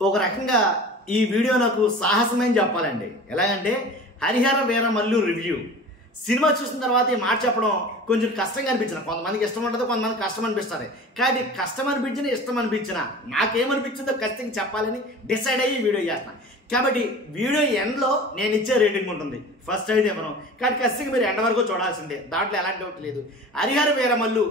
ఒక రకంగా ఈ వీడియో నాకు సాహసమని చెప్పాలండి. ఎలాగంటే హరిహర వీరమల్లు రివ్యూ సినిమా చూసిన తర్వాత ఈ మాట చెప్పడం కొంచెం కష్టంగా అనిపించిన, కొంతమందికి ఇష్టం ఉంటుంది, కొంతమంది కష్టం అనిపిస్తుంది. కానీ కష్టం అనిపించిన ఇష్టం అనిపించిన నాకేమనిపించిందో ఖచ్చితంగా చెప్పాలని డిసైడ్ అయ్యి వీడియో చేస్తున్నాను. కాబట్టి వీడియో ఎండ్లో నేను ఇచ్చే రేటింగ్ ఉంటుంది, ఫస్ట్ అయితే ఇవ్వను. కానీ ఖచ్చితంగా మీరు ఎండ్ వరకు చూడాల్సిందే, దాంట్లో ఎలాంటి డౌట్ లేదు. హరిహర వీరమల్లు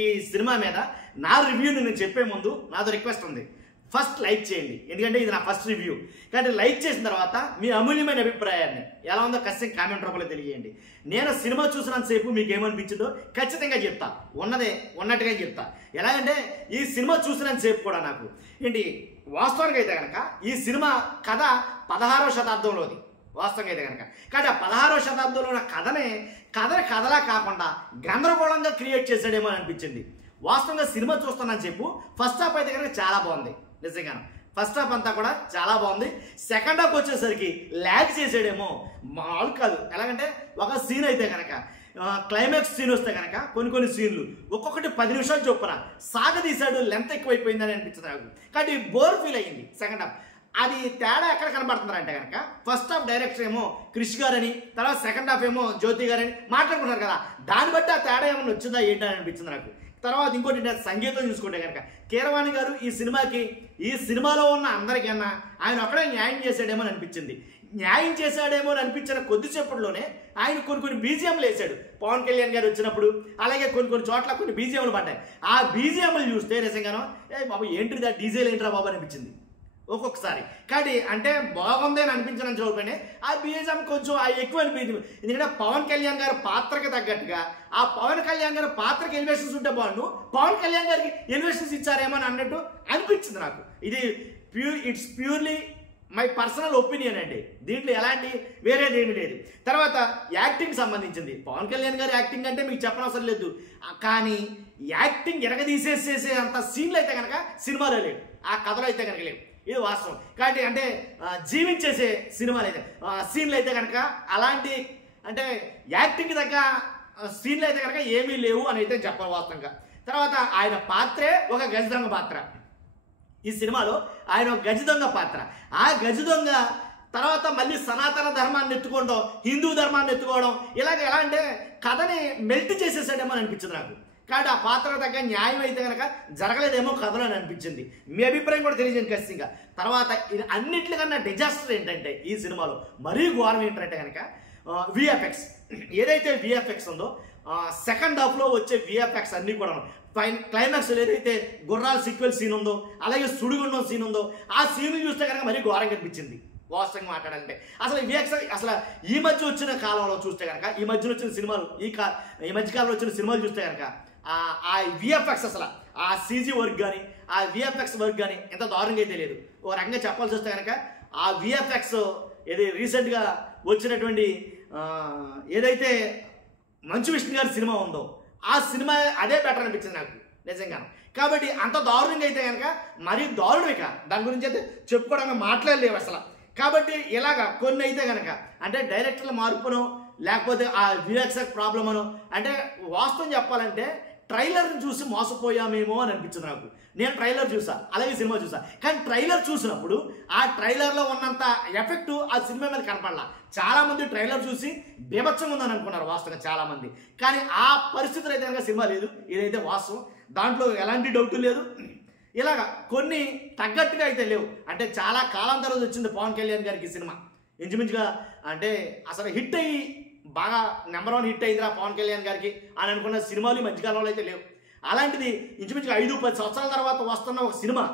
ఈ సినిమా మీద నా రివ్యూని నేను చెప్పే ముందు నాతో రిక్వెస్ట్ ఉంది, ఫస్ట్ లైక్ చేయండి. ఎందుకంటే ఇది నా ఫస్ట్ రివ్యూ. కానీ లైక్ చేసిన తర్వాత మీ అమూల్యమైన అభిప్రాయాన్ని ఎలా ఉందో ఖచ్చితంగా కామెంట్ రూపంలో తెలియజేయండి. నేను సినిమా చూసినంతసేపు మీకు ఏమనిపించిందో ఖచ్చితంగా చెప్తా, ఉన్నదే ఉన్నట్టుగా చెప్తా. ఎలాగంటే ఈ సినిమా చూసినంతసేపు కూడా నాకు ఏంటి వాస్తవానికి అయితే కనుక ఈ సినిమా కథ 16వ శతాబ్దంలోది వాస్తవంగా అయితే కనుక. కానీ ఆ 16వ శతాబ్దంలో ఉన్న కథని కథలా కాకుండా గందరగోళంగా క్రియేట్ చేశాడేమో అనిపించింది. వాస్తవంగా సినిమా చూస్తున్నాను చెప్పు ఫస్ట్ హాఫ్ అయితే కనుక చాలా బాగుంది, నిజంగా ఫస్ట్ హాఫ్ అంతా కూడా చాలా బాగుంది. సెకండ్ హాఫ్ వచ్చేసరికి ల్యాగ్ చేసాడేమో, మామూలు కాదు. ఎలాగంటే ఒక సీన్ అయితే కనుక క్లైమాక్స్ సీన్ వస్తే కనుక కొన్ని సీన్లు ఒక్కొక్కటి 10 నిమిషాలు చొప్పున సాగదీశాడు, లెంత్ ఎక్కువైపోయిందని అనిపించింది నాకు. కాబట్టి బోర్ ఫీల్ అయ్యింది సెకండ్ హాఫ్. అది తేడా ఎక్కడ కనబడుతున్నారంటే కనుక ఫస్ట్ హాఫ్ డైరెక్టర్ ఏమో క్రిష్ గారని, తర్వాత సెకండ్ హాఫ్ ఏమో జ్యోతి గారని మాట్లాడుకున్నారు కదా, దాన్ని బట్టి ఆ తేడా ఏమైనా వచ్చిందా ఏంటని అనిపించింది నాకు. తర్వాత ఇంకోటి సంగీతం చూసుకుంటే కనుక కీరవాణి గారు ఈ సినిమాలో ఉన్న అందరికన్నా ఆయన ఒక్కడే న్యాయం చేశాడేమో అని అనిపించింది. న్యాయం చేశాడేమో అని అనిపించిన కొద్దిసేపట్లోనే ఆయన కొన్ని బీజిఎంలు వేశాడు. పవన్ కళ్యాణ్ గారు వచ్చినప్పుడు అలాగే కొన్ని చోట్ల కొన్ని బీజిఎంలు పడ్డాయి. ఆ బీజిఎంలు చూస్తే నిజంగానో బాబు ఏంటిది, డీజేలు ఏంట్రా బాబు అనిపించింది ఒక్కొక్కసారి. కానీ అంటే బాగుంది అని అనిపించిన చోటునే ఆ బీజిఎం కొంచెం ఎక్కువ అనిపించింది. ఎందుకంటే పవన్ కళ్యాణ్ గారి పాత్రకి తగ్గట్టుగా ఆ పవన్ కళ్యాణ్ గారి పాత్రకి ఎలివేషన్స్ ఉంటే బాగుండు, పవన్ కళ్యాణ్ గారికి ఎలివేషన్స్ ఇచ్చారేమో అని అన్నట్టు అనిపించింది నాకు. ఇది it's purely my personal opinion అండి, దీంట్లో ఎలాంటి వేరేది ఏమీ లేదు. తర్వాత యాక్టింగ్ సంబంధించింది, పవన్ కళ్యాణ్ గారి యాక్టింగ్ అంటే మీకు చెప్పనవసరం లేదు. కానీ యాక్టింగ్ ఎరగదీసేసేసే అంత సీన్లు అయితే కనుక సినిమాలో లేవు, ఆ కథలో అయితే కనుక లేవు, ఇది వాస్తవం. కాబట్టి అంటే జీవించేసే సినిమాలు అయితే సీన్లు అయితే కనుక అలాంటి అంటే యాక్టింగ్కి తగ్గ సీన్లు అయితే కనుక ఏమీ లేవు అని అయితే చెప్పాలి వాస్తవంగా. తర్వాత ఆయన పాత్రే ఒక గజదొంగ పాత్ర, ఈ సినిమాలో ఆయన ఒక గజదొంగ పాత్ర. ఆ గజదొంగ తర్వాత మళ్ళీ సనాతన ధర్మాన్ని ఎత్తుకోవడం, హిందూ ధర్మాన్ని ఎత్తుకోవడం, ఇలాగ ఎలా అంటే కథని మెల్ట్ చేసేసాడేమో అని అనిపించింది నాకు. కాబట్టి ఆ పాత్ర తగ్గ న్యాయం అయితే కనుక జరగలేదేమో కథలో అని అనిపించింది. మీ అభిప్రాయం కూడా తెలియజేయండి ఖచ్చితంగా. తర్వాత ఇది అన్నింటికన్నా డిజాస్టర్ ఏంటంటే ఈ సినిమాలో మరీ ఘోరం ఏంటంటే కనుక విఎఫ్ఎక్స్. ఏదైతే విఎఫ్ఎక్స్ ఉందో సెకండ్ హాఫ్లో వచ్చే విఎఫ్ఎక్స్ అన్నీ కూడా క్లైమాక్స్ ఏదైతే గుర్రాల సీక్వెల్ సీన్ ఉందో అలాగే సుడిగుండం సీన్ ఉందో ఆ సీన్ చూస్తే కనుక మరీ ఘోరంగా అనిపించింది వాస్తవంగా మాట్లాడాలంటే. అసలు విఎఫ్ఎక్స్ అసలు ఈ మధ్య వచ్చిన కాలంలో చూస్తే కనుక ఈ మధ్యన వచ్చిన సినిమాలు ఈ మధ్యకాలంలో వచ్చిన సినిమాలు చూస్తే కనుక ఆ విఎఫ్ఎక్స్ అసలు ఆ సీజీ వర్క్ కానీ ఆ విఎఫ్ఎక్స్ వర్క్ కానీ ఎంత దారుణంగా అయితే లేదు. ఒక రకంగా చెప్పాల్సి వస్తే కనుక ఆ విఎఫ్ఎక్స్ ఏది రీసెంట్గా వచ్చినటువంటి ఏదైతే మంచు విష్ణు గారి సినిమా ఉందో ఆ సినిమా అదే బెటర్ అనిపించింది నాకు నిజంగా. కాబట్టి అంత దారుణంగా అయితే కనుక మరీ దారుణం, ఇక దాని గురించి అయితే చెప్పుకోవడానికి మాట్లాడలేవు అసలు. కాబట్టి ఇలాగా కొన్ని అయితే కనుక అంటే డైరెక్టర్ల మార్పునో లేకపోతే ఆ విఎఫ్ఎక్స్ ప్రాబ్లమ్ అనో, అంటే వాస్తవం చెప్పాలంటే ట్రైలర్ని చూసి మోసపోయామేమో అని అనిపించింది నాకు. నేను ట్రైలర్ చూసా అలాగే సినిమా చూసా, కానీ ట్రైలర్ చూసినప్పుడు ఆ ట్రైలర్లో ఉన్నంత ఎఫెక్ట్ ఆ సినిమా మీద కనపడలా. చాలామంది ట్రైలర్ చూసి బీభత్సంగా ఉందని అనుకున్నారు వాస్తవంగా చాలామంది, కానీ ఆ పరిస్థితులు అయితే కనుక సినిమా లేదు, ఇదైతే వాస్తవం, దాంట్లో ఎలాంటి డౌట్ లేదు. ఇలాగా కొన్ని తగ్గట్టుగా అయితే లేవు. అంటే చాలా కాలం తర్వాత వచ్చింది పవన్ కళ్యాణ్ గారికి సినిమా, ఇంచుమించుగా అంటే అసలు హిట్ అయ్యి బాగా నెంబర్ 1 హిట్ అయిందిరా పవన్ కళ్యాణ్ గారికి అని అనుకున్న సినిమాలు ఈ మధ్యకాలంలో అయితే లేవు. అలాంటిది ఇంచుమించుగా 5-10 సంవత్సరాల తర్వాత వస్తున్న ఒక సినిమా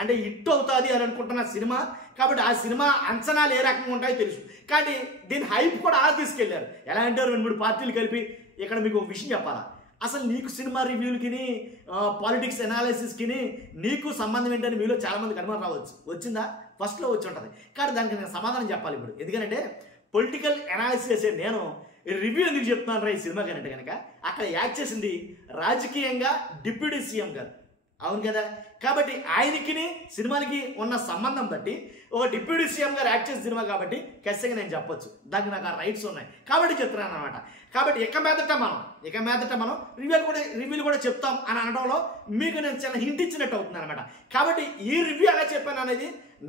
అంటే హిట్ అవుతుంది అని అనుకుంటున్న సినిమా. కాబట్టి ఆ సినిమా అంచనాలు ఏ రకంగా ఉంటాయో తెలుసు, కానీ దీని హైప్ కూడా అలా తీసుకెళ్లారు. ఎలా అంటే 2-3 పార్టీలు కలిపి. ఇక్కడ మీకు ఒక విషయం చెప్పాలా, అసలు నీకు సినిమా రివ్యూలకి పాలిటిక్స్ ఎనాలిసిస్కి నీకు సంబంధం ఏంటని మీలో చాలామందికి అనుమానం రావచ్చు. వచ్చిందా? ఫస్ట్లో వచ్చి ఉంటుంది, కానీ దానికి నేను సమాధానం చెప్పాలి ఇప్పుడు. ఎందుకంటే పొలిటికల్ ఎనాలిసిస్ చేసే నేను రివ్యూ ఎందుకు చెప్తున్నాను రా ఈ సినిమా కంటే కనుక అక్కడ యాక్ట్ చేసింది రాజకీయంగా డిప్యూటీ సీఎం గారు, అవును కదా. కాబట్టి ఆయనకి సినిమాలకి ఉన్న సంబంధం బట్టి ఒక డిప్యూటీ సీఎం గారు యాక్ట్ చేసిన సినిమా కాబట్టి ఖచ్చితంగా నేను చెప్పొచ్చు, దానికి నాకు ఆ రైట్స్ ఉన్నాయి కాబట్టి చెప్తున్నాను అనమాట. కాబట్టి ఇక మీదట మనం రివ్యూలు కూడా చెప్తాం అని అనడంలో మీకు నేను చాలా హింట్ ఇచ్చినట్టు అవుతుంది అనమాట. కాబట్టి ఈ రివ్యూ ఎలా చెప్పాను అనేది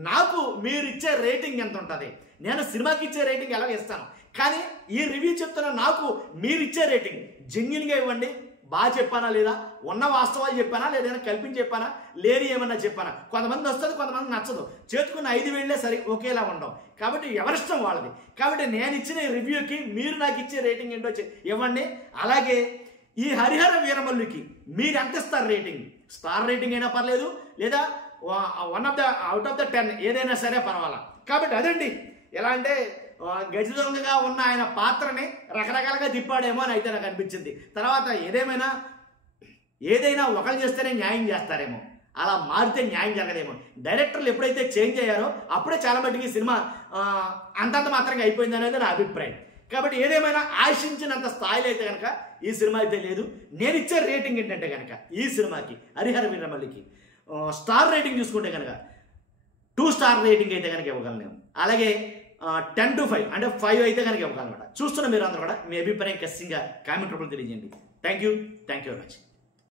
నాకు మీరు ఇచ్చే రేటింగ్ ఎంత ఉంటుంది, నేను సినిమాకి ఇచ్చే రేటింగ్ ఎలా ఇస్తాను, కానీ ఈ రివ్యూ చెప్తున్న నాకు మీరు ఇచ్చే రేటింగ్ జెన్యున్గా ఇవ్వండి. బాగా చెప్పానా లేదా, ఉన్న వాస్తవాలు చెప్పానా లేదా కల్పించి చెప్పానా, లేని ఏమన్నా చెప్పానా. కొంతమంది వస్తుంది, కొంతమంది నచ్చదు, చేతుకున్న 5 వేళ్లే సరి ఒకేలా ఉండవు. కాబట్టి ఎవరిష్టం వాళ్ళది. కాబట్టి నేను ఇచ్చిన రివ్యూకి మీరు నాకు ఇచ్చే రేటింగ్ ఏంటో ఇవ్వండి. అలాగే ఈ హరిహర వీరమల్లుకి మీరు ఎంత ఇస్తారు రేటింగ్, స్టార్ రేటింగ్ అయినా పర్లేదు, లేదా 1 out of the 10 ఏదైనా సరే పర్వాలా. కాబట్టి అదండి, ఎలా అంటే గజ దొంగగా ఉన్న ఆయన పాత్రని రకరకాలుగా తిప్పాడేమో అని అయితే నాకు అనిపించింది. తర్వాత ఏదైనా ఒకరు చేస్తేనే న్యాయం చేస్తారేమో, అలా మారితే న్యాయం జరగదేమో. డైరెక్టర్లు ఎప్పుడైతే చేంజ్ అయ్యారో అప్పుడే చాలా మటుకు ఈ సినిమా అంతంత మాత్రంగా అయిపోయింది అనేది నా అభిప్రాయం. కాబట్టి ఏదేమైనా ఆశించినంత స్థాయిలో అయితే కనుక ఈ సినిమా అయితే లేదు. నేను ఇచ్చే రేటింగ్ ఏంటంటే కనుక ఈ సినిమాకి హరిహర వీరమల్లికి స్టార్ రేటింగ్ చూసుకుంటే కనుక 2 స్టార్ రేటింగ్ అయితే కనుక ఇవ్వగలను. అలాగే 10 to 5 అంటే 5 అయితే కనుక ఇవ్వగలనమాట. చూస్తున్న మీరు అందరూ కూడా మీ అభిప్రాయం ఖచ్చితంగా కామెంట్ రూపంలో తెలియజేయండి. Thank you very much.